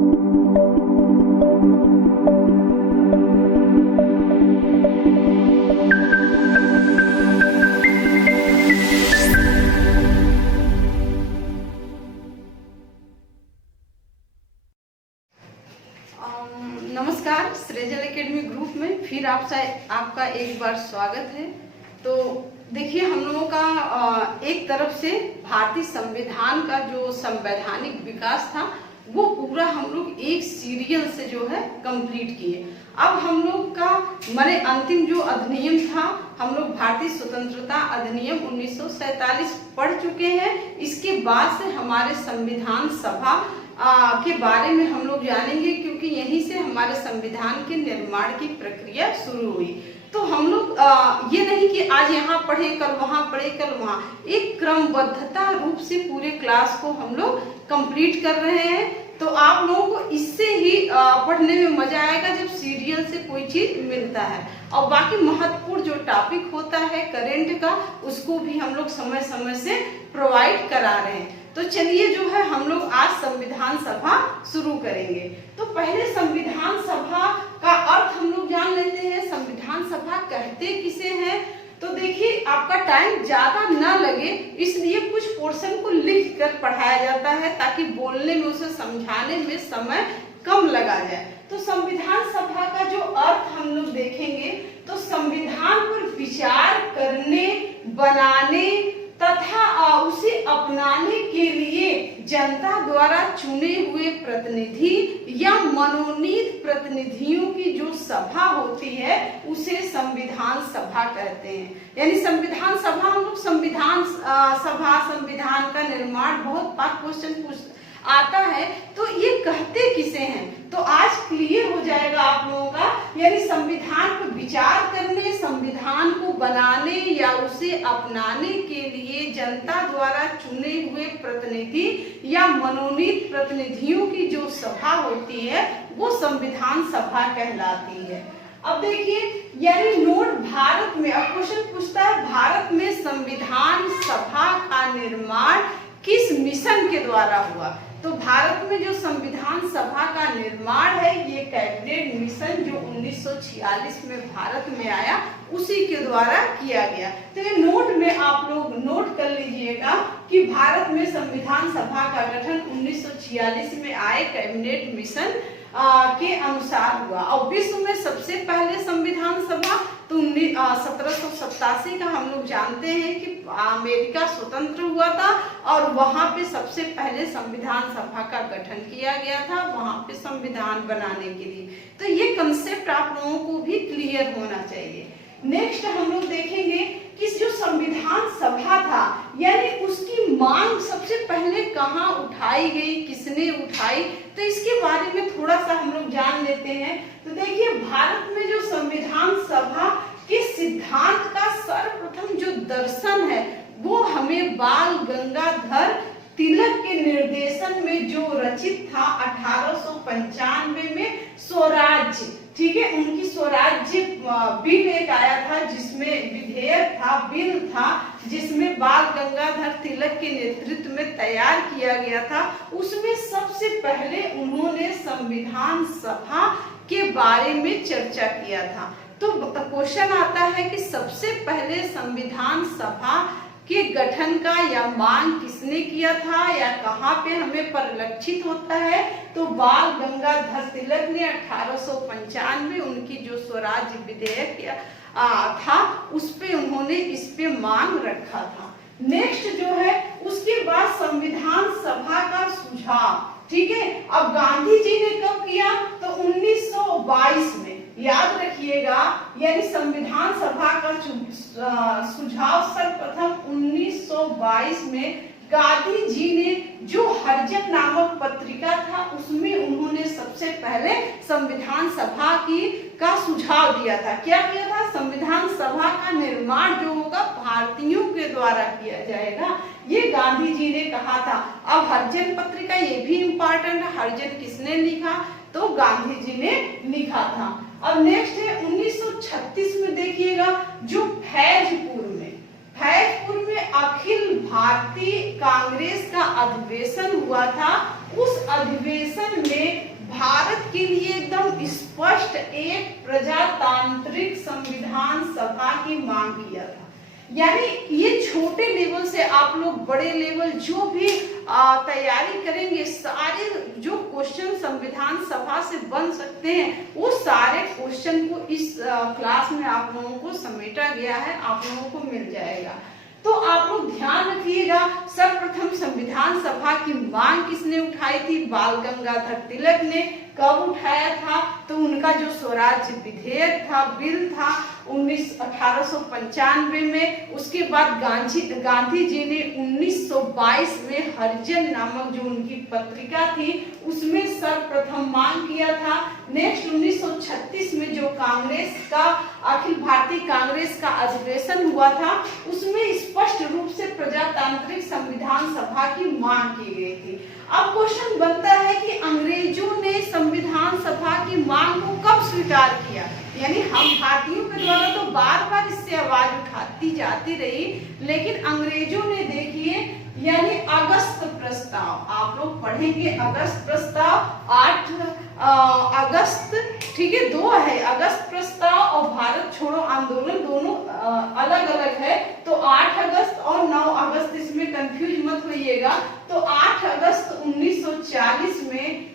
नमस्कार, सृजन academy group में फिर आपका एक बार स्वागत है। तो देखिए, हम लोगों का एक तरफ से भारतीय संविधान का जो संवैधानिक विकास था वो पूरा हम लोग एक सीरियल से जो है कंप्लीट किए। अब हम लोग का माने अंतिम जो अधिनियम था, हम लोग भारतीय स्वतंत्रता अधिनियम 1947 पढ़ चुके हैं। इसके बाद से हमारे संविधान सभा के बारे में हम लोग जानेंगे, क्योंकि यहीं से हमारे संविधान के निर्माण की प्रक्रिया शुरू हुई। तो हम लोग ये नहीं कि आज यहाँ पढ़े कल वहाँ पढ़े कल वहाँ, एक क्रमबद्धता रूप से पूरे क्लास को हम लोग कंप्लीट कर रहे हैं। तो आप लोगों को इससे ही पढ़ने में मजा आएगा जब सीरियल से कोई चीज मिलता है, और बाकी महत्वपूर्ण जो टॉपिक होता है करेंट का, उसको भी हम लोग समय समय से प्रोवाइड करा रहे हैं। तो चलिए जो है हम लोग आज संविधान सभा शुरू करेंगे। तो पहले संविधान सभा का अर्थ हम लोग जान लेते हैं। संविधान सभा कहते किसे हैं? तो देखिए, आपका टाइम ज्यादा ना लगे इसलिए कुछ पोर्शन को लिख कर पढ़ाया जाता है, ताकि बोलने में उसे समझाने में समय कम लगा जाए। तो संविधान सभा का जो अर्थ हम लोग देखेंगे, तो संविधान पर विचार करने, बनाने तथा उसे अपनाने के लिए जनता द्वारा चुने हुए प्रतिनिधि या मनोनीत प्रतिनिधियों की जो सभा होती है उसे संविधान सभा कहते हैं। यानी संविधान सभा, हम लोग संविधान सभा, संविधान का निर्माण, बहुत बार क्वेश्चन आता है, तो ये कहते किसे हैं? तो आज क्लियर हो जाएगा आप लोगों का। यानी संविधान पर विचार करने, संविधान को बनाने या उसे अपनाने के लिए जनता द्वारा चुने हुए प्रतिनिधि या मनोनीत प्रतिनिधियों की जो सभा होती है वो संविधान सभा कहलाती है। अब देखिए, यानी नोट भारत में, अब क्वेश्चन पूछता है भारत में संविधान सभा का निर्माण किस मिशन के द्वारा हुआ? तो भारत में जो संविधान सभा का निर्माण है ये कैबिनेट मिशन जो 1946 में भारत में आया उसी के द्वारा किया गया। तो ये नोट में आप लोग नोट कर लीजिएगा कि भारत में संविधान सभा का गठन 1946 में आए कैबिनेट मिशन के अनुसार हुआ। और विश्व में सबसे पहले संविधान सभा तो 1787 का हम लोग जानते हैं कि अमेरिका स्वतंत्र हुआ था और वहां पे सबसे पहले संविधान सभा का गठन किया गया था, वहां पे संविधान बनाने के लिए। तो ये कंसेप्ट आप लोगों को भी क्लियर होना चाहिए। नेक्स्ट हम लोग देखेंगे कि जो संविधान सभा था यानी उसकी मांग सबसे पहले कहाँ उठाई गई, किसने उठाई, तो इसके बारे में थोड़ा सा हम लोग जान लेते हैं। तो देखिए, भारत में जो संविधान सभा के सिद्धांत का सर्वप्रथम जो दर्शन है वो हमें बाल गंगाधर तिलक के निर्देशन में जो रचित था 1895 में स्वराज्य, ठीक है, उनकी स्वराज्य बिल एक आया था जिसमें विधेयक था, बिल था जिसमें बाल गंगाधर तिलक के नेतृत्व में तैयार किया गया था। उसमें सबसे पहले उन्होंने संविधान सभा के बारे में चर्चा किया था। तो क्वेश्चन आता है कि सबसे पहले संविधान सभा के गठन का या मांग किसने किया था या कहाँ पे हमें परिलक्षित होता है? तो बाल गंगाधर तिलक ने 1895 उनकी जो स्वराज्य विधेयक था उस पे उन्होंने इस पे मांग रखा था। नेक्स्ट जो है उसके बाद संविधान सभा का सुझाव, ठीक है। अब गांधी जी ने कब किया? तो 1922 में, याद रखिएगा। यानी संविधान सभा का सुझाव सर्वप्रथम 1922 में गांधी जी ने जो हरिजन नामक पत्रिका था उसमें उन्होंने सबसे पहले संविधान सभा का सुझाव दिया था। क्या किया था? संविधान सभा का निर्माण जो होगा भारतीयों के द्वारा किया जाएगा, ये गांधी जी ने कहा था। अब हरिजन पत्रिका ये भी इम्पोर्टेंट है, हरिजन किसने लिखा? तो गांधी जी ने लिखा था। अब नेक्स्ट है 1936 में, देखिएगा जो फैजपुर में अखिल भारतीय कांग्रेस का अधिवेशन हुआ था। उस अधिवेशन में भारत के लिए एकदम स्पष्ट एक प्रजातांत्रिक संविधान सभा की मांग किया था। यानी ये छोटे लेवल से आप लोग बड़े लेवल जो भी तैयारी करेंगे, सारे जो क्वेश्चन संविधान सभा से बन सकते हैं वो सारे क्वेश्चन को इस क्लास में आप लोगों को समेटा गया है, आप लोगों को मिल जाएगा। तो आप लोग ध्यान रखिएगा, सर्वप्रथम संविधान सभा की मांग किसने उठाई थी? बाल गंगाधर तिलक ने। कब उठाया था? तो उनका जो स्वराज्य विधेयक था, बिल था 1895 में। उसके बाद गांधी जी ने 1922 में हरिजन नामक जो उनकी पत्रिका थी उसमें सर्वप्रथम मांग किया था। नेक्स्ट 1936 में जो कांग्रेस का अखिल भारतीय कांग्रेस का अधिवेशन हुआ था उसमें स्पष्ट रूप से प्रजातांत्रिक संविधान सभा की मांग की गई थी। अब क्वेश्चन बनता है कि अंग्रेजों ने संविधान सभा की मांग को कब स्वीकार किया? यानी हम भारतीयों के द्वारा तो बार बार इससे आवाज उठाती जाती रही, लेकिन अंग्रेजों ने देखिए यानी अगस्त प्रस्ताव, आप लोग पढ़ेंगे अगस्त प्रस्ताव 8 अगस्त, ठीक है, 2 है अगस्त प्रस्ताव और भारत छोड़ो आंदोलन, दोनों अलग अलग है। तो 8 अगस्त और 9 अगस्त, इसमें कंफ्यूज मत होइएगा। तो 8 अगस्त 1940 में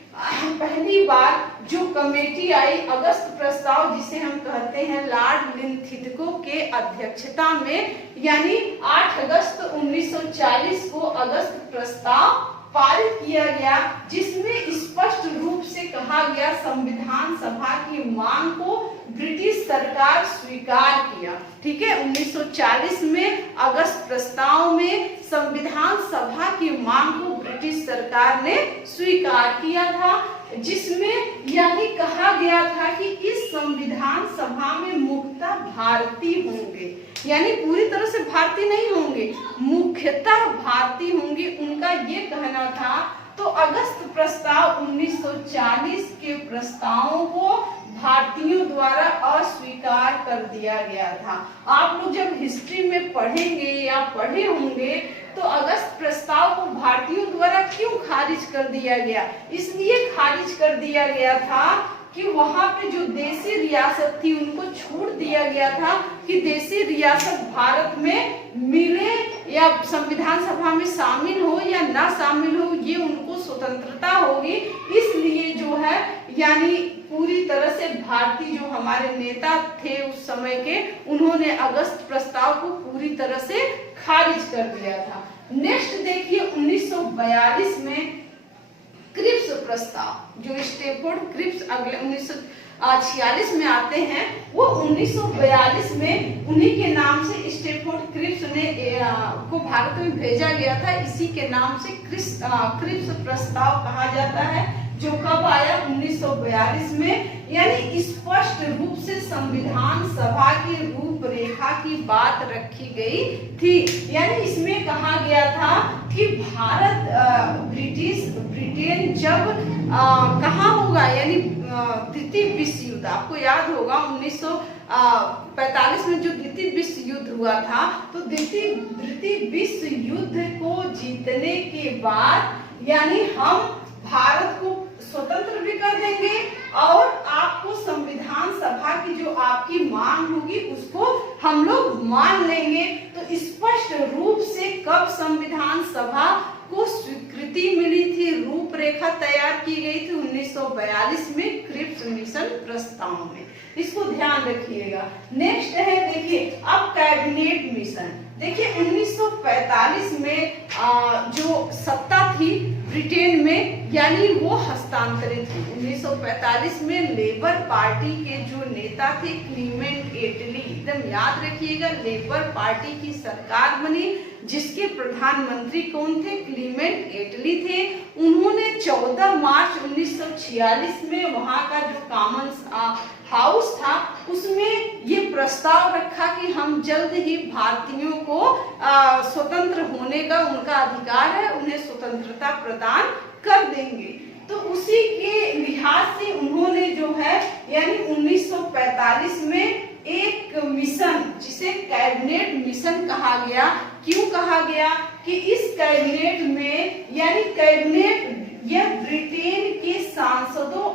पहली बार जो कमेटी आई अगस्त प्रस्ताव, जिसे हम कहते हैं लॉर्ड लिंथितको के अध्यक्षता में, यानी 8 अगस्त 1940 को अगस्त प्रस्ताव पारित किया गया, जिसमें स्पष्ट रूप से कहा गया संविधान सभा की मांग को ब्रिटिश सरकार स्वीकार किया। ठीक है, 1940 में अगस्त प्रस्ताव में संविधान सभा की मांग को ब्रिटिश सरकार ने स्वीकार किया था, जिसमें यानी कहा गया था कि इस संविधान सभा में मुख्यतः भारतीय होंगे, यानी पूरी तरह से भारतीय नहीं होंगे, मुख्यतः भारतीय होंगे, उनका ये कहना था। तो अगस्त प्रस्ताव 1940 के प्रस्तावों को भारतीयों द्वारा अस्वीकार कर दिया गया था। आप लोग जब हिस्ट्री में पढ़ेंगे या पढ़े होंगे तो अगस्त प्रस्ताव को भारतीयों द्वारा क्यों खारिज कर दिया गया? इसलिए खारिज कर दिया गया था कि वहां पे जो देशी रियासत थी उनको छूट दिया गया था कि देशी रियासत भारत में मिले या संविधान सभा में शामिल हो या ना शामिल हो, ये उनको स्वतंत्रता होगी। इसलिए जो है यानी पूरी तरह से भारतीय जो हमारे नेता थे उस समय के, उन्होंने अगस्त प्रस्ताव को पूरी तरह से खारिज कर दिया था। नेक्स्ट देखिए 1942 में क्रिप्स प्रस्ताव, जो स्टैफोर्ड क्रिप्स अगले 1946 में आते हैं, वो 1942 में उन्हीं के नाम से स्टैफोर्ड क्रिप्स ने को भारत में भेजा गया था। इसी के नाम से क्रिप्स प्रस्ताव कहा जाता है, जो कब आया 1942 में। यानी स्पष्ट रूप से संविधान सभा की रूपरेखा की बात रखी गई थी। यानी इसमें कहा गया था कि भारत ब्रिटेन जब कहाँ होगा, यानी द्वितीय विश्व युद्ध, आपको याद होगा 1945 में जो द्वितीय विश्व युद्ध हुआ था, तो द्वितीय विश्व युद्ध को जीतने के बाद यानी हम भारत को स्वतंत्र भी कर देंगे और आपको संविधान सभा की जो आपकी मांग होगी उसको हम लोग मान लेंगे। तो स्पष्ट रूप से कब संविधान सभा को स्वीकृति मिली थी, रूपरेखा तैयार की गई थी 1942 में क्रिप्स मिशन प्रस्ताव में। इसको ध्यान रखिएगा। नेक्स्ट है देखिए अब कैबिनेट मिशन। देखिए 1945 में जो सत्ता थी ब्रिटेन में यानी वो हस्तांतरित हुई। 1945 में लेबर पार्टी के जो नेता थे क्लीमेंट एटली, एकदम याद रखिएगा, लेबर पार्टी की सरकार बनी जिसके प्रधानमंत्री कौन थे? क्लीमेंट एटली थे। उन्होंने 14 मार्च 1946 में वहां का जो कॉमन्स हाउस था उसमें ये प्रस्ताव रखा कि हम जल्द ही भारतीयों को स्वतंत्र होने का उनका अधिकार है, उन्हें स्वतंत्रता प्रदान कर देंगे। तो उसी के लिहाज से उन्होंने जो है यानी 1945 में एक मिशन जिसे कैबिनेट मिशन कहा गया। क्यों कहा गया? कि इस कैबिनेट में यानी कैबिनेट यह ब्रिटेन के सांसदों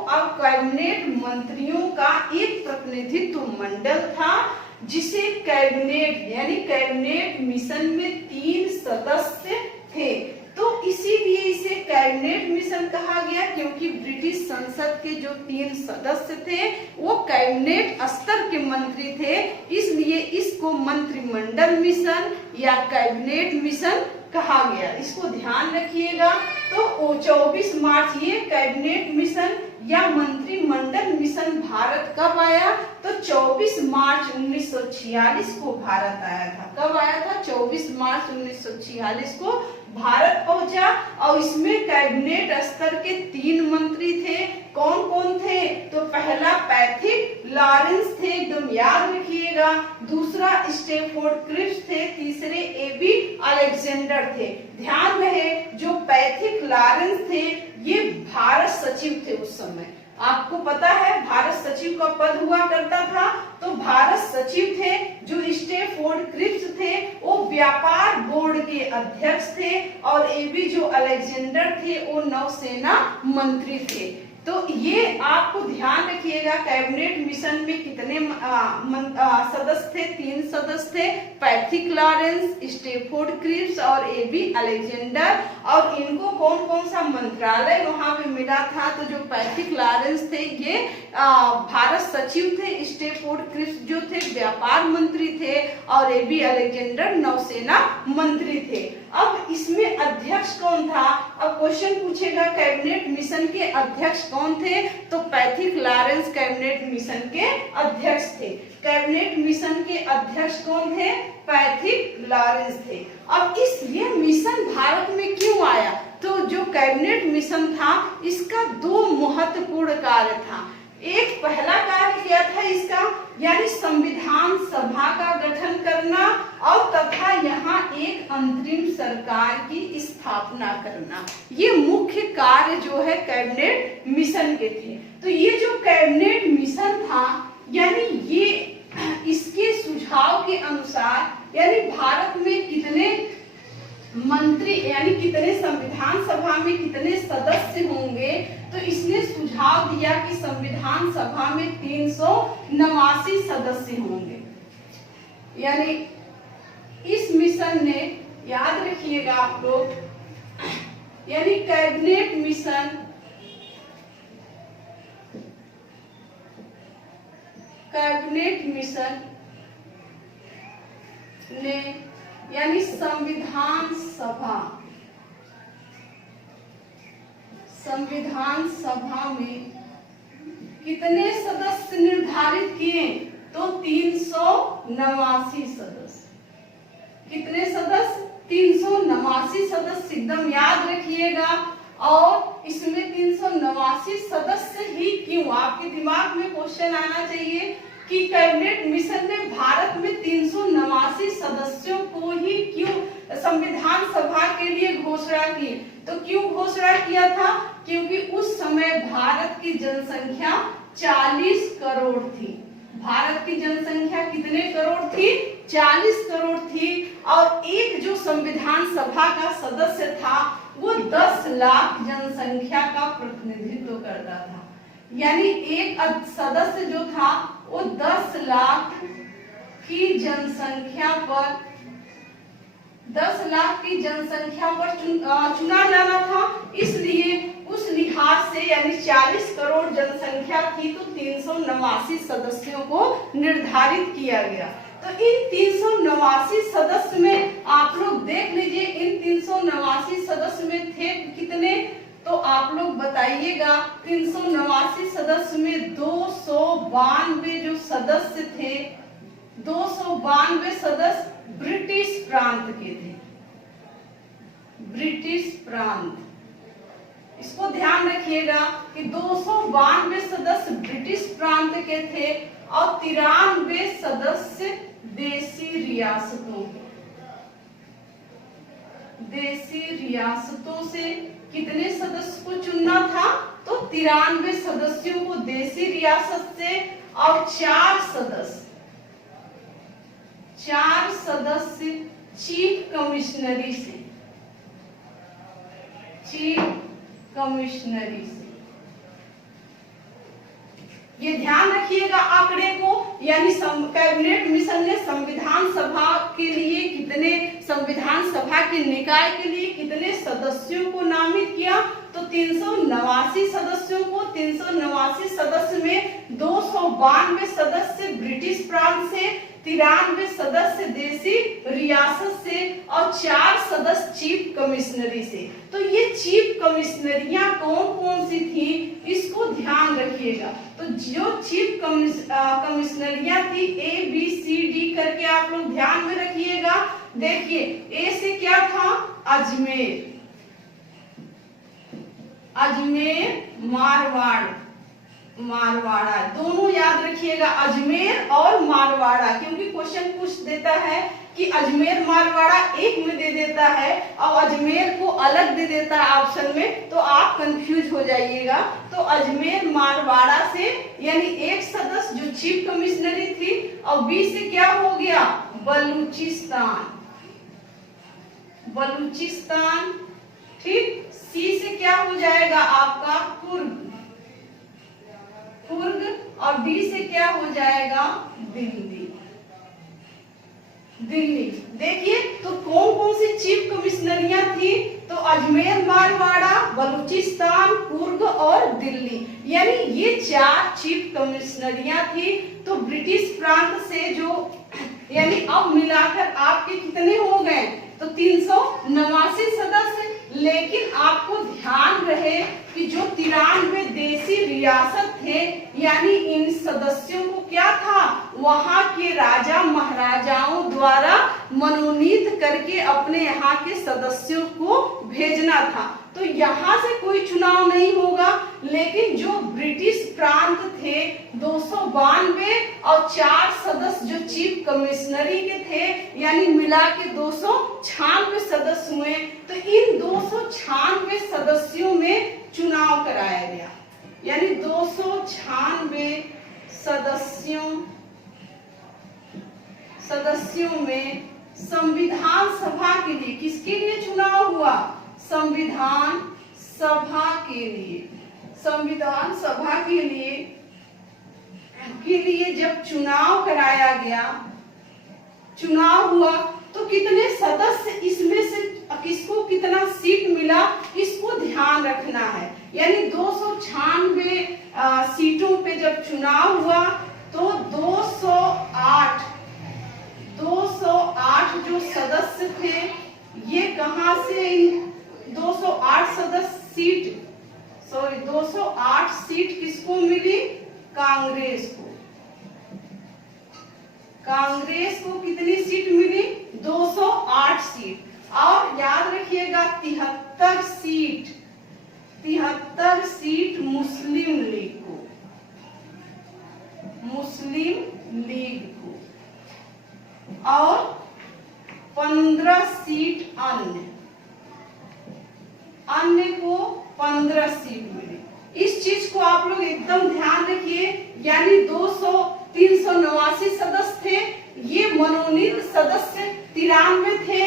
कैबिनेट मंत्रियों का एक प्रतिनिधित्व मंडल था, जिसे कैबिनेट यानी कैबिनेट मिशन में 3 सदस्य थे। तो इसीलिए इसे कैबिनेट मिशन कहा गया, क्योंकि ब्रिटिश संसद के जो 3 सदस्य थे वो कैबिनेट स्तर के मंत्री थे, इसलिए इसको मंत्रिमंडल मिशन या कैबिनेट मिशन कहा गया। इसको ध्यान रखिएगा। तो 24 मार्च ये कैबिनेट मिशन या मंत्रिमंडल मिशन भारत कब आया? तो 24 मार्च 1946 को भारत आया था। कब आया था? 24 मार्च 1946 को भारत पहुंचा। और इसमें कैबिनेट स्तर के 3 मंत्री थे। कौन कौन थे? तो पहला पैथिक लॉरेंस थे, एकदम याद रखिएगा। दूसरा स्टैफोर्ड क्रिप्स थे। तीसरे एबी अलेक्जेंडर थे। ध्यान रहे, जो पैथिक लॉरेंस थे ये भारत सचिव थे उस समय। आपको पता है भारत सचिव का पद हुआ करता था, तो भारत सचिव थे। जो स्टैफोर्ड क्रिप्स थे वो व्यापार बोर्ड के अध्यक्ष थे, और एबी जो अलेक्जेंडर थे वो नौसेना मंत्री थे। तो ये आपको ध्यान रखिएगा। कैबिनेट मिशन में कितने सदस्य थे? 3 सदस्य थे, पैथिक लॉरेंस, स्टैफोर्ड क्रिप्स और एबी अलेक्जेंडर। और इनको कौन कौन सा मंत्रालय वहां पे मिला था? तो जो पैथिक लॉरेंस थे ये भारत सचिव थे, स्टैफोर्ड क्रिप्स जो थे व्यापार मंत्री थे, और एबी अलेक्जेंडर नौसेना मंत्री थे। अब इसमें अध्यक्ष कौन था? अब क्वेश्चन पूछेगा कैबिनेट मिशन के अध्यक्ष कौन थे? तो पैथिक लॉरेंस कैबिनेट मिशन के अध्यक्ष थे। कैबिनेट मिशन के अध्यक्ष कौन थे? पैथिक लॉरेंस थे। अब ये मिशन भारत में क्यों आया? तो जो कैबिनेट मिशन था इसका 2 महत्वपूर्ण कार्य था। एक पहला कार्य क्या था इसका? यानी संविधान सभा का गठन करना, और तथा यहाँ एक अंतरिम सरकार की स्थापना करना। ये मुख्य कार्य जो है कैबिनेट मिशन के थे। तो ये जो कैबिनेट मिशन था, यानी ये इसके सुझाव के अनुसार यानी भारत में कितने मंत्री यानी कितने संविधान सभा में कितने सदस्य होंगे, तो इसने सुझाव दिया कि संविधान सभा में 389 सदस्य होंगे। यानी इस मिशन ने, याद रखिएगा आप लोग, यानी कैबिनेट मिशन ने यानी संविधान सभा में कितने सदस्य निर्धारित किए? तो 389 सदस्य। कितने सदस्य? 389 सदस्य, एकदम याद रखिएगा। और इसमें 389 सदस्य ही क्यों? आपके दिमाग में क्वेश्चन आना चाहिए कि कैबिनेट मिशन ने भारत में 389 सदस्यों को ही क्यों संविधान सभा के लिए घोषणा की? तो क्यों घोषणा किया था? क्योंकि उस समय भारत की जनसंख्या 40 करोड़ थी। भारत की जनसंख्या कितने करोड़ थी? 40 करोड़ थी। और एक जो संविधान सभा का सदस्य था वो 10 लाख जनसंख्या का प्रतिनिधित्व करता था। यानी एक सदस्य जो था वो 10 लाख की जनसंख्या पर चुना जाना था। इसलिए उस लिहाज से यानी 40 करोड़ जनसंख्या थी, तो 389 सदस्यों को निर्धारित किया गया। तो इन 389 सदस्य में आप लोग देख लीजिए, इन 389 सदस्य में थे कितने? तो आप लोग बताइएगा। 389 सदस्य में 292 जो सदस्य थे, 292 सदस्य ब्रिटिश प्रांत के थे। ब्रिटिश प्रांत, इसको ध्यान रखिएगा कि 292 सदस्य ब्रिटिश प्रांत के थे और 93 सदस्य देसी रियासतों से कितने सदस्य को चुनना था? तो 93 सदस्यों को देसी रियासत से और 4 सदस्य चीफ कमिश्नरी से। ये ध्यान रखिएगा आंकड़े को, यानी कैबिनेट मिशन ने संविधान सभा के लिए कितने, संविधान सभा के निकाय के लिए कितने सदस्यों को नामित किया, तो 389 सदस्यों को। 389 सदस्य में 292 सदस्य ब्रिटिश प्रांत से, 93 सदस्य देसी रियासत से और 4 सदस्य चीफ कमिश्नरी से। तो ये चीफ कमिश्नरियां कौन कौन सी थी, इसको ध्यान रखिएगा। तो जो चीफ कमिश्नरियां थी ABCD करके आप लोग ध्यान में रखिएगा। देखिए ए से क्या था, अजमेर, अजमेर मारवाड़ा, दोनों याद रखिएगा, अजमेर और मारवाड़ा, क्योंकि क्वेश्चन पूछ देता है कि अजमेर मारवाड़ा एक में दे देता है और अजमेर को अलग दे देता है ऑप्शन में, तो आप कंफ्यूज हो जाइएगा। तो अजमेर मारवाड़ा से यानी एक सदस्य जो चीफ कमिश्नरी थी, और बी से क्या हो गया, बलूचिस्तान, ठीक। सी से क्या हो जाएगा आपका, कुर्ग, और डी से क्या हो जाएगा, दिल्ली। देखिए तो कौन कौन सी चीफ कमिश्नरियां थी, तो अजमेर मारवाड़ा, बलूचिस्तान, कुर्ग और दिल्ली, यानी ये 4 चीफ कमिश्नरियां थी। तो ब्रिटिश प्रांत से जो, यानी अब मिलाकर आपके कितने हो गए, तो 389 सदस्य। लेकिन आपको ध्यान रहे कि जो 93 देसी रियासत थे, यानी इन सदस्यों को क्या था, वहां के राजा महाराजाओं द्वारा मनोनीत करके अपने यहाँ के सदस्यों को भेजना था। तो यहाँ से कोई चुनाव नहीं होगा, लेकिन जो ब्रिटिश प्रांत थे 292 और 4 सदस्य जो चीफ कमिश्नरी के थे, यानी मिला के 296 सदस्य हुए। तो इन 296 सदस्यों में चुनाव कराया गया, यानी 296 सदस्यों में संविधान सभा के लिए, किसके लिए चुनाव हुआ, संविधान सभा के लिए जब चुनाव कराया गया, चुनाव हुआ, तो कितने सदस्य इसमें से किसको कितना सीट मिला, इसको ध्यान रखना है। यानी 296 सीटों पे जब चुनाव हुआ, तो 208 जो सदस्य थे, ये कहां से 208 सदस्य सीट, 208 सीट किसको मिली, कांग्रेस को कितनी सीट मिली, 208 सीट। और याद रखिएगा 73 सीट मुस्लिम लीग को और 15 सीट अन्य को 15 सीट मिली। इस चीज को आप लोग एकदम ध्यान रखिए, यानी 389 सदस्य थे, ये मनोनीत सदस्य 93 थे,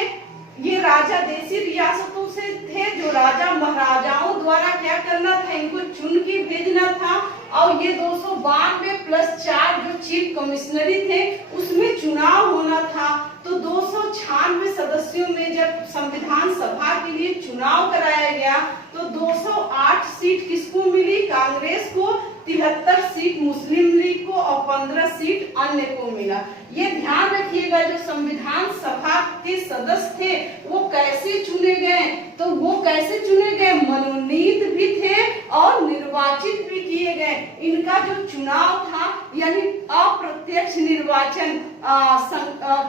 ये राजा देसी रियासतों से थे, जो राजा महाराजाओं द्वारा क्या करना था, इनको चुन के भेजना था। और ये 292 प्लस 4 जो चीफ कमिश्नरी थे, उसमें चुनाव होना था। तो 296 सदस्यों में जब संविधान सभा के लिए चुनाव कराया गया, तो 208 सीट किसको मिली, कांग्रेस को, 73 सीट मुस्लिम लीग को और 15 सीट अन्य को मिला। ये ध्यान रखिएगा, जो संविधान सभा के सदस्य थे वो कैसे चुने गए, तो वो कैसे चुने गए, मनोनीत भी थे और निर्वाचित भी किए गए। इनका जो चुनाव था, यानी अप्रत्यक्ष निर्वाचन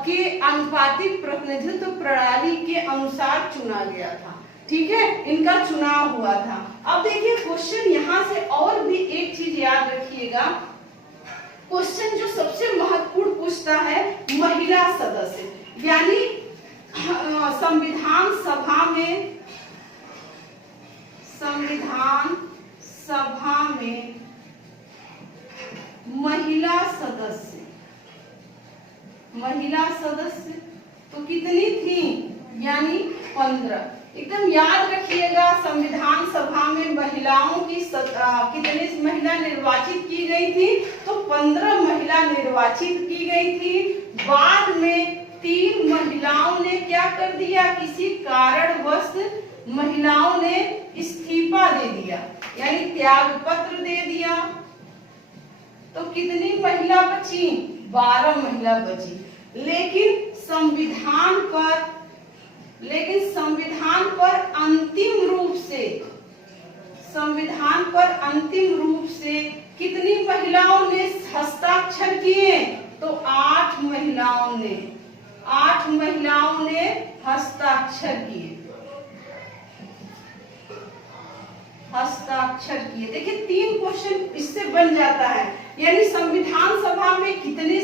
के अनुपातिक प्रतिनिधित्व प्रणाली के अनुसार चुना गया था। ठीक है, इनका चुनाव हुआ था। अब देखिए क्वेश्चन यहाँ से और भी एक चीज याद रखिएगा, क्वेश्चन जो सबसे महत्वपूर्ण पूछता है, महिला सदस्य, यानी संविधान सभा में महिला सदस्य तो कितनी थी, यानी 15। एकदम याद रखिएगा, संविधान सभा में महिलाओं की कितनी महिला निर्वाचित की गई थी? तो 15 महिला निर्वाचित की गई थी। बाद में 3 महिलाओं ने क्या कर दिया? किसी कारणवश महिलाओं ने इस्तीफा दे दिया, यानी त्याग पत्र दे दिया। तो कितनी महिला बची? 12 महिला बची। लेकिन संविधान पर अंतिम रूप से कितनी महिलाओं ने हस्ताक्षर किए? तो 8 महिलाओं ने हस्ताक्षर किए। देखिए 3 क्वेश्चन इससे बन जाता है, यानी संविधान सभा में कितने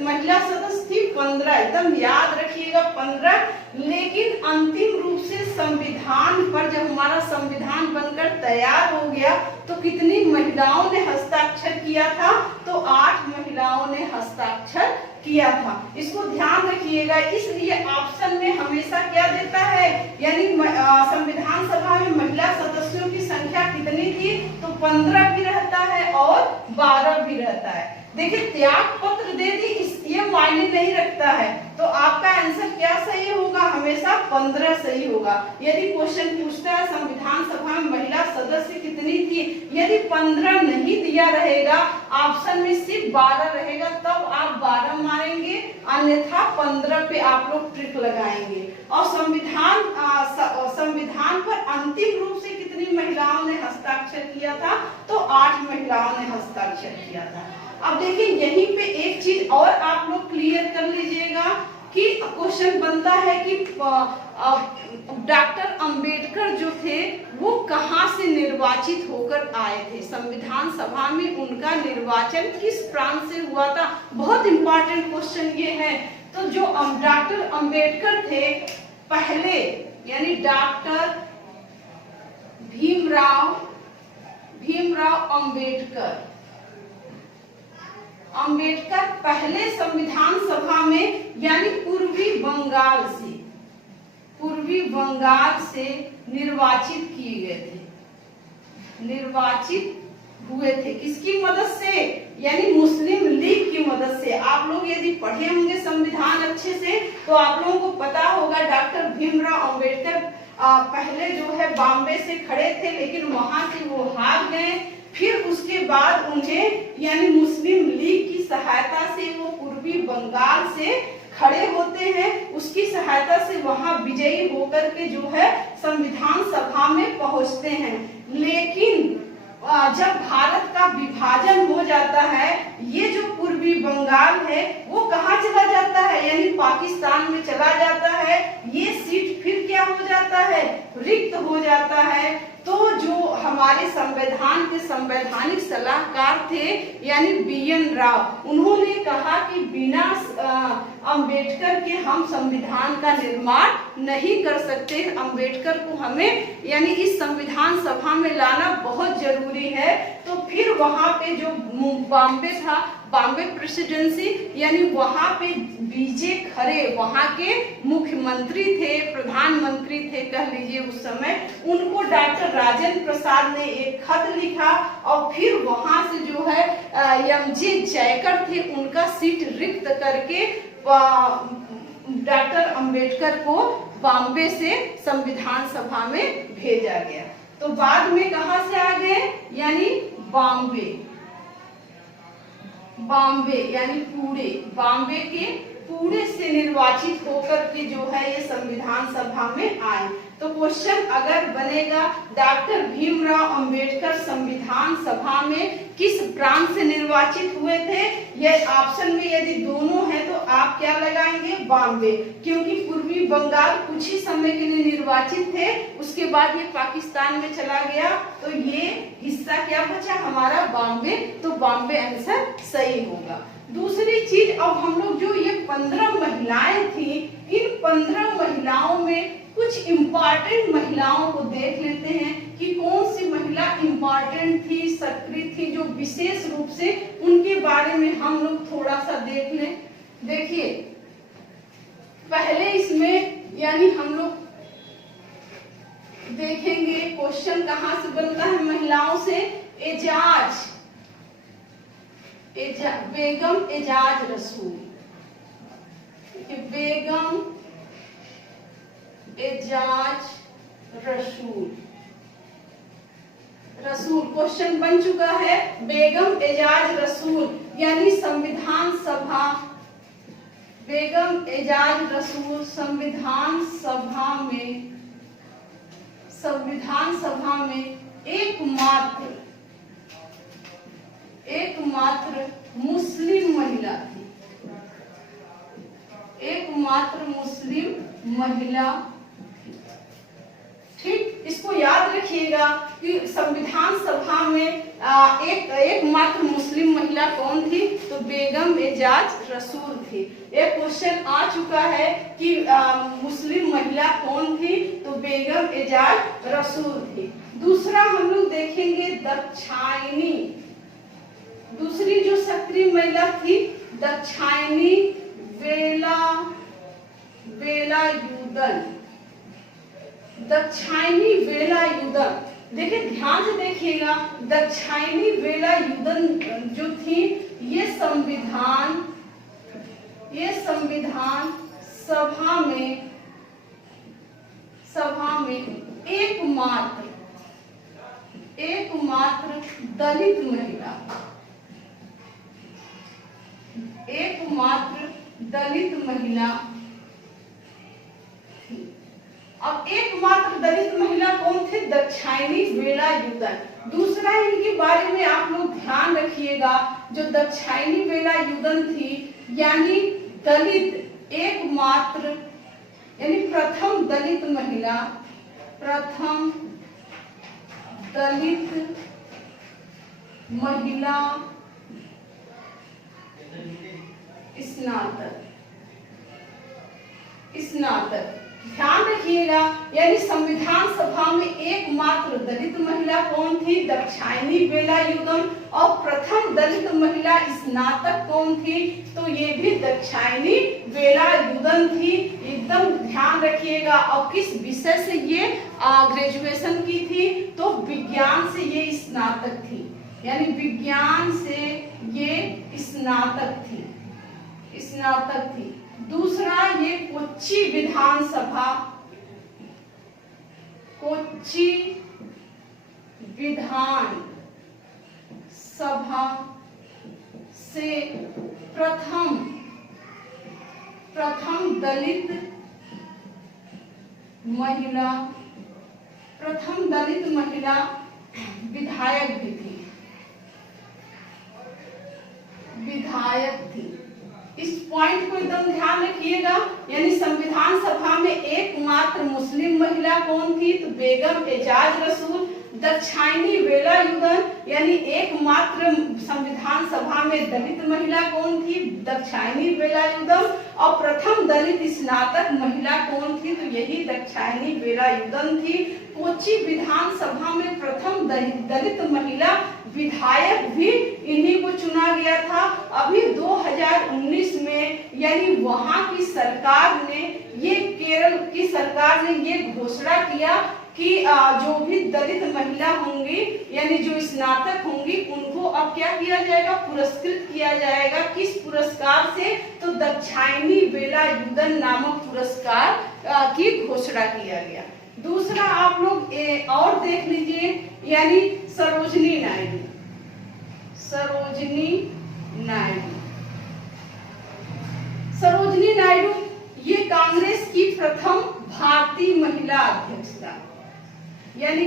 महिला सदस्य थी? 15, एकदम याद रखिएगा 15। लेकिन अंतिम रूप से संविधान पर जब हमारा संविधान बनकर तैयार हो गया तो कितनी महिलाओं ने हस्ताक्षर किया था? तो 8 महिलाओं ने हस्ताक्षर किया था। इसको ध्यान रखिएगा। इसलिए ऑप्शन में हमेशा क्या देता है, यानी संविधान सभा में महिला सदस्यों की संख्या कितनी थी? तो 15 भी रहता है और 12 भी रहता है। देखिए त्याग पत्र दे दी, ये मायने नहीं रखता है। तो आपका आंसर क्या सही होगा? हमेशा 15 सही होगा। यदि क्वेश्चन पूछता है संविधान सभा में महिला सदस्य कितनी थी, यदि 15 नहीं दिया रहेगा, ऑप्शन में सिर्फ 12 रहेगा, तब आप 12 मारेंगे, अन्यथा 15 पे आप लोग ट्रिक लगाएंगे। और संविधान पर अंतिम रूप से कितनी महिलाओं ने हस्ताक्षर किया था? तो 8 महिलाओं ने हस्ताक्षर किया था। अब देखिए यहीं पे एक चीज और आप लोग क्लियर कर लीजिएगा कि क्वेश्चन बनता है कि डॉक्टर अंबेडकर जो थे वो कहाँ से निर्वाचित होकर आए थे? संविधान सभा में उनका निर्वाचन किस प्रांत से हुआ था? बहुत इंपॉर्टेंट क्वेश्चन ये है। तो जो डॉक्टर अंबेडकर थे पहले, यानी डॉक्टर भीमराव अंबेडकर पहले संविधान सभा में यानी पूर्वी बंगाल से निर्वाचित हुए थे। किसकी मदद से? यानी मुस्लिम लीग की मदद से। आप लोग यदि पढ़े होंगे संविधान अच्छे से तो आप लोगों को पता होगा डॉक्टर भीमराव अंबेडकर पहले जो है बॉम्बे से खड़े थे, लेकिन वहां से वो हार गए। फिर उसके बाद उन्हें यानी मुस्लिम लीग की सहायता से वो पूर्वी बंगाल से खड़े होते हैं, उसकी सहायता से वहां विजयी होकर के जो है संविधान सभा में पहुंचते हैं। लेकिन जब भारत का विभाजन हो जाता है, ये जो पूर्वी बंगाल है वो कहाँ चला जाता है? यानी पाकिस्तान में चला जाता है। ये सीट फिर क्या हो जाता है? रिक्त हो जाता है। तो जो हमारे संविधान के संवैधानिक सलाहकार थे यानी BN राव, उन्होंने कहा कि बिना अंबेडकर के हम संविधान का निर्माण नहीं कर सकते। अंबेडकर को हमें यानी इस संविधान सभा में लाना बहुत जरूरी है। तो फिर वहां पे जो बॉम्बे था, बॉम्बे प्रेसिडेंसी, यानी वहां पे बीजे खरे वहां के मुख्यमंत्री थे, प्रधानमंत्री थे कह लीजिए उस समय, उनको डॉक्टर राजेंद्र प्रसाद ने एक खत लिखा और फिर वहां से जो है MJ जयकर थे, उनका सीट रिक्त करके डॉक्टर अंबेडकर को बॉम्बे से संविधान सभा में भेजा गया। तो बाद में कहां से आ गए? यानी बॉम्बे यानी बॉम्बे के पूरे से निर्वाचित होकर के जो है ये संविधान सभा में आए। तो क्वेश्चन अगर बनेगा डॉक्टर भीमराव अंबेडकर संविधान सभा में किस प्रांत से निर्वाचित हुए थे? ये ऑप्शन में यदि दोनों है तो आप क्या लगाएंगे? बॉम्बे, क्योंकि पूर्वी बंगाल कुछ ही समय के लिए निर्वाचित थे, उसके बाद ये पाकिस्तान में चला गया, तो ये हिस्सा क्या बचा हमारा? बॉम्बे। तो बॉम्बे आंसर सही होगा। दूसरी चीज, अब हम लोग जो ये 15 महिलाएं थी, इन 15 महिलाओं में कुछ इम्पॉर्टेंट महिलाओं को देख लेते हैं कि कौन सी महिला इम्पॉर्टेंट थी, सक्रिय थी, जो विशेष रूप से उनके बारे में हम लोग थोड़ा सा देख लें। देखिए पहले इसमें यानी हम लोग देखेंगे क्वेश्चन कहाँ से बनता है महिलाओं से। बेगम एजाज रसूल, बेगम एजाज रसूल क्वेश्चन बन चुका है। बेगम एजाज रसूल यानी संविधान सभा, बेगम एजाज रसूल संविधान सभा में एकमात्र मुस्लिम महिला थी, एकमात्र मुस्लिम महिला। ठीक, इसको याद रखिएगा कि संविधान सभा में एकमात्र मुस्लिम महिला कौन थी, तो बेगम एजाज रसूल थी। एक क्वेश्चन आ चुका है कि मुस्लिम महिला कौन थी, तो बेगम एजाज रसूल थी। दूसरा हम लोग देखेंगे दाक्षायणी, दूसरी जो सक्रिय महिला थी दाक्षायणी वेलायुधन, दाक्षायणी वेलायुधन। देखिए ध्यान से देखिएगा, दाक्षायणी वेलायुधन जो थी ये संविधान सभा में एकमात्र दलित महिला, एकमात्र दलित महिला। अब एकमात्र दलित महिला कौन थे, दाक्षायणी वेलायुधन। दूसरा इनके बारे में आप लोग ध्यान रखिएगा, जो दाक्षायणी वेलायुधन थी यानी दलित एकमात्र यानी प्रथम दलित महिला स्नातक। ध्यान रखिएगा, यानी संविधान सभा में एकमात्र दलित महिला कौन थी, दाक्षायणी वेलायुधन। और प्रथम दलित महिला स्नातक कौन थी, तो ये भी दाक्षायणी वेलायुधन थी। एकदम ध्यान रखिएगा। और किस विषय से ये ग्रेजुएशन की थी, तो विज्ञान से ये स्नातक थी, यानी विज्ञान से ये स्नातक थी। दूसरा ये कोच्चि विधानसभा से प्रथम दलित महिला विधायक भी थी, इस पॉइंट को एकदम ध्यान रखिएगा। यानी संविधान सभा में एकमात्र मुस्लिम महिला कौन थी, तो बेगम एजाज रसूल। दाक्षायणी वेलायुधन यानी एकमात्र संविधान सभा में दलित महिला कौन थी, दाक्षायणी वेलायुधन। और प्रथम दलित स्नातक महिला कौन थी, तो यही दाक्षायणी वेलायुधन थी। कोच्चि विधानसभा में प्रथम दलित महिला विधायक भी इन्हीं को चुना गया था। अभी 2019 में यानी वहां की सरकार ने केरल की सरकार ने ये घोषणा किया कि जो भी दलित महिला होंगी यानी जो स्नातक होंगी उनको अब क्या किया जाएगा, पुरस्कृत किया जाएगा। किस पुरस्कार से, तो दाक्षायणी वेलायुधन नामक पुरस्कार की घोषणा किया गया। दूसरा आप लोग और देख लीजिए, यानी सरोजिनी नायडू ये कांग्रेस की प्रथम भारतीय महिला अध्यक्ष था, यानी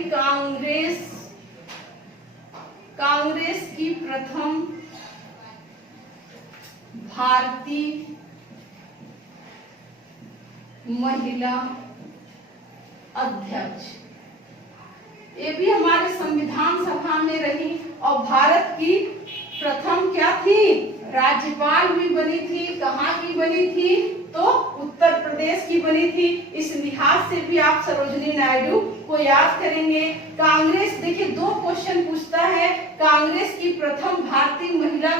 कांग्रेस की प्रथम भारतीय महिला अध्यक्ष। ये भी हमारे संविधान सभा में रही। और भारत की प्रथम क्या थी, राज्यपाल भी बनी थी। कहाँ की बनी थी, तो उत्तर प्रदेश की बनी थी। इस लिहाज से भी आप सरोजिनी नायडू को याद करेंगे। कांग्रेस, देखिए 2 क्वेश्चन पूछता है, कांग्रेस की प्रथम भारतीय महिला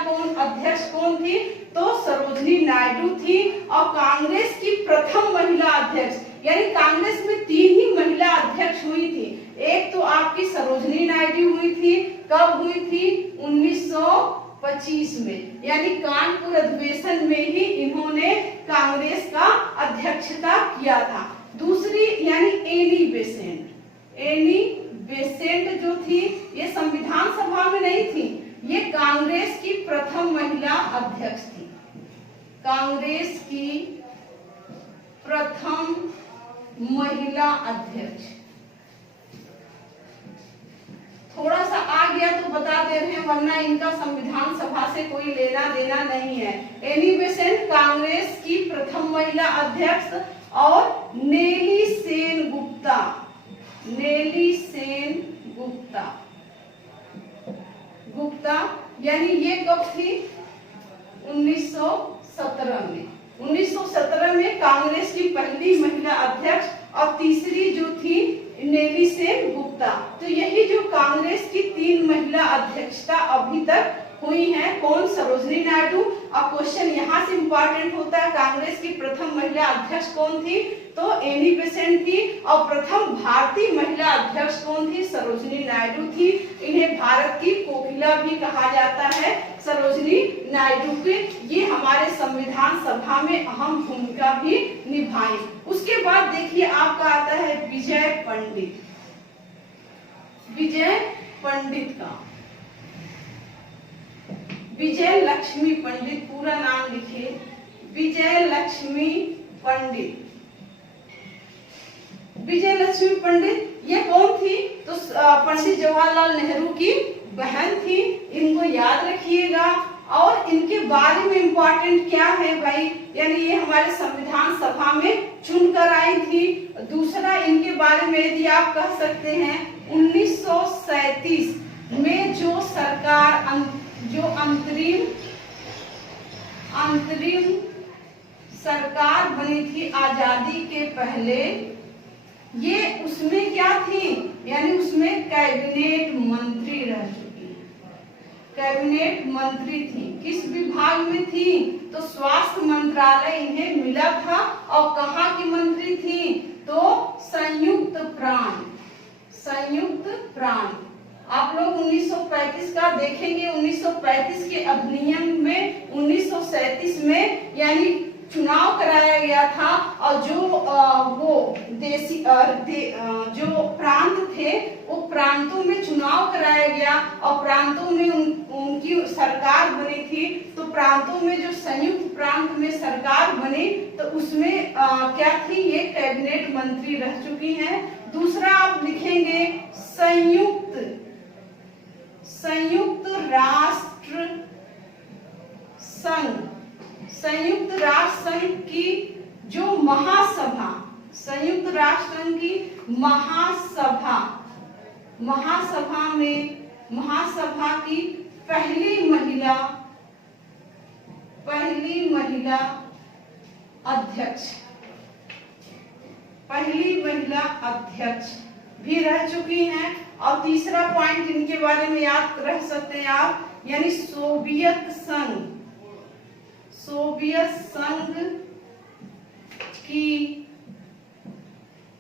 अध्यक्ष कौन थी, तो सरोजिनी नायडू थी। और कांग्रेस की प्रथम महिला अध्यक्ष यानी कांग्रेस में 3 ही महिला अध्यक्ष हुई थी। एक तो आपकी सरोजनी नायडू हुई थी, कब हुई थी? 1925 में, यानी कानपुर अधिवेशन में ही इन्होंने कांग्रेस का अध्यक्षता किया था। दूसरी यानी एनी बेसेंट जो थी, ये संविधान सभा में नहीं थी, ये कांग्रेस की प्रथम महिला अध्यक्ष थी। कांग्रेस की प्रथम महिला अध्यक्ष। थोड़ा सा आ गया तो बता दे रहे हैं, वरना इनका संविधान सभा से कोई लेना देना नहीं है। एनी बेसेंट कांग्रेस की प्रथम महिला अध्यक्ष, और नेली सेन गुप्ता यानी ये कब थी? 1917 में। 1917 में कांग्रेस की पहली महिला अध्यक्ष, और तीसरी जो थी नेली सेन गुप्ता। तो यही जो कांग्रेस की 3 महिला अध्यक्षता अभी तक हुई हैं। कौन? सरोजनी नायडू। अब क्वेश्चन यहाँ से इंपॉर्टेंट होता है, कांग्रेस की प्रथम महिला अध्यक्ष कौन थी? तो एनी बेसेंट थी। और प्रथम भारतीय महिला अध्यक्ष कौन थी? सरोजनी नायडू थी। इन्हें भारत की कोकिला भी कहा जाता है, सरोजनी नायडू के। ये हमारे संविधान सभा में अहम भूमिका भी निभाई। उसके बाद देखिए आपका आता है विजय पंडित का। विजय लक्ष्मी पंडित, पूरा नाम लिखिए, विजय लक्ष्मी पंडित। विजय लक्ष्मी पंडित ये कौन थी? तो पंडित जवाहरलाल नेहरू की बहन थी, इनको याद रखिएगा। और इनके बारे में इम्पोर्टेंट क्या है भाई, यानी ये हमारे संविधान सभा में चुनकर आई थी। दूसरा इनके बारे में यदि आप कह सकते हैं, 1937 में जो सरकार जो अंतरिम सरकार बनी थी आजादी के पहले, ये उसमें क्या थी? यानी उसमें कैबिनेट मंत्री रह चुकी है। कैबिनेट मंत्री थी, किस विभाग में थी? तो स्वास्थ्य मंत्रालय इन्हें मिला था। और कहाँ की मंत्री थी? तो संयुक्त प्राण। आप लोग 1935 का देखेंगे, 1935 के अधिनियम में 1937 में यानी चुनाव कराया गया था। और जो वो जो प्रांत थे, वो प्रांतों में चुनाव कराया गया, और प्रांतों में उनकी सरकार बनी थी। तो प्रांतों में जो संयुक्त प्रांत में सरकार बनी, तो उसमें क्या थी? ये कैबिनेट मंत्री रह चुकी हैं। दूसरा आप लिखेंगे संयुक्त राष्ट्र संघ की जो महासभा, संयुक्त राष्ट्र संघ की महासभा की पहली महिला अध्यक्ष भी रह चुकी हैं। और तीसरा पॉइंट इनके बारे में याद रख सकते हैं आप, यानी सोवियत संघ की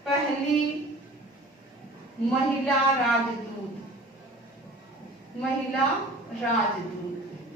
पहली महिला राजदूत।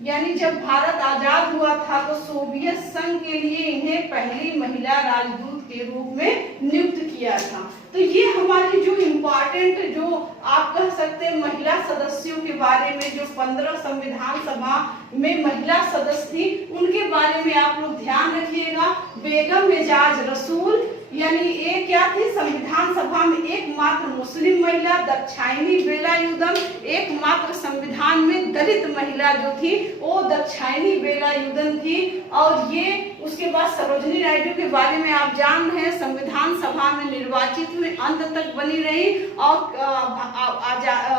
यानी जब भारत आजाद हुआ था, तो सोवियत संघ के लिए इन्हें पहली महिला राजदूत के रूप में नियुक्त किया था। तो ये हमारी जो इम्पोर्टेंट, जो आप कह सकते हैं महिला सदस्यों के बारे में, जो 15 संविधान सभा में महिला सदस्य थी, उनके बारे में आप लोग ध्यान रखिएगा। बेगम एजाज रसूल, यानी ये क्या थी? संविधान सभा में एकमात्र मुस्लिम महिला। दाक्षायणी वेलायुधन, एकमात्र संविधान में दलित महिला जो थी, वो दाक्षायणी वेलायुधन थी। और ये उसके बाद सरोजनी नायडू के बारे में आप जान रहे हैं, संविधान सभा में निर्वाचित हुए, अंत तक बनी रही। और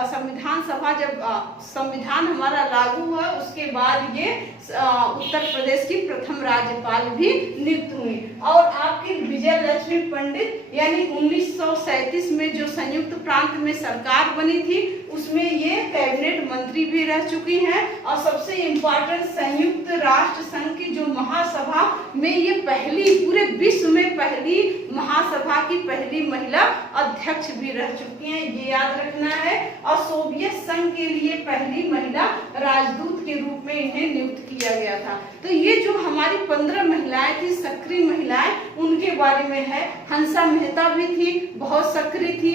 संविधान सभा जब संविधान हमारा लागू हुआ, उसके बाद ये उत्तर प्रदेश की प्रथम राज्यपाल भी नियुक्त हुई। और आपकी विजय लक्ष्मी पंडित, यानी 1937 में जो संयुक्त प्रांत में सरकार बनी थी, उसमें ये कैबिनेट मंत्री भी रह चुकी हैं और सबसे इम्पोर्टेंट संयुक्त राष्ट्र संघ की जो महासभा में ये पहली, पूरे विश्व में पहली महासभा की पहली महिला अध्यक्ष भी रह चुकी हैं, ये याद रखना है। और सोवियत संघ के लिए पहली महिला राजदूत के रूप में इन्हें नियुक्त किया गया था। तो ये जो हमारी 15 महिलाएं थी, सक्रिय महिलाएं, उनके बारे में है। हंसा मेहता भी थी, बहुत सक्रिय थी,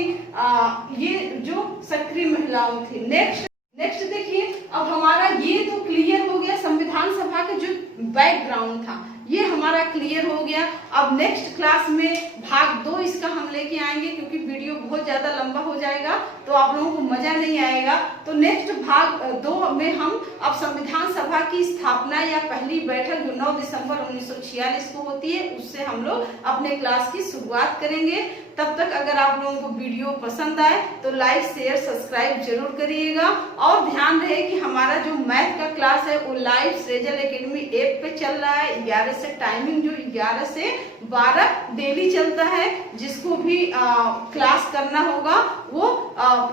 ये जो सक्रिय महिलाओं थी। नेक्स्ट देखिए, अब हमारा ये तो क्लियर हो गया, संविधान सभा का जो बैकग्राउंड था ये हमारा क्लियर हो गया। अब नेक्स्ट क्लास में भाग 2 इसका हम लेके आएंगे, क्योंकि वीडियो बहुत ज्यादा लंबा हो जाएगा तो आप लोगों को मजा नहीं आएगा। तो नेक्स्ट भाग 2 में हम अब संविधान सभा की स्थापना या पहली बैठक जो 9 दिसंबर 1946 को होती है, उससे हम लोग अपने क्लास की शुरुआत करेंगे। तब तक अगर आप लोगों को वीडियो पसंद आए तो लाइक शेयर सब्सक्राइब जरूर करिएगा। और ध्यान रहे कि हमारा जो मैथ का क्लास है वो लाइव सेजल एकेडमी ऐप पे चल रहा है। 11 से टाइमिंग जो 11 से 12 डेली चलता है। जिसको भी क्लास करना होगा वो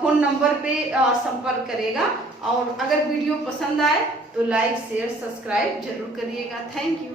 फोन नंबर पे संपर्क करेगा। और अगर वीडियो पसंद आए तो लाइक शेयर सब्सक्राइब जरूर करिएगा। Thank you.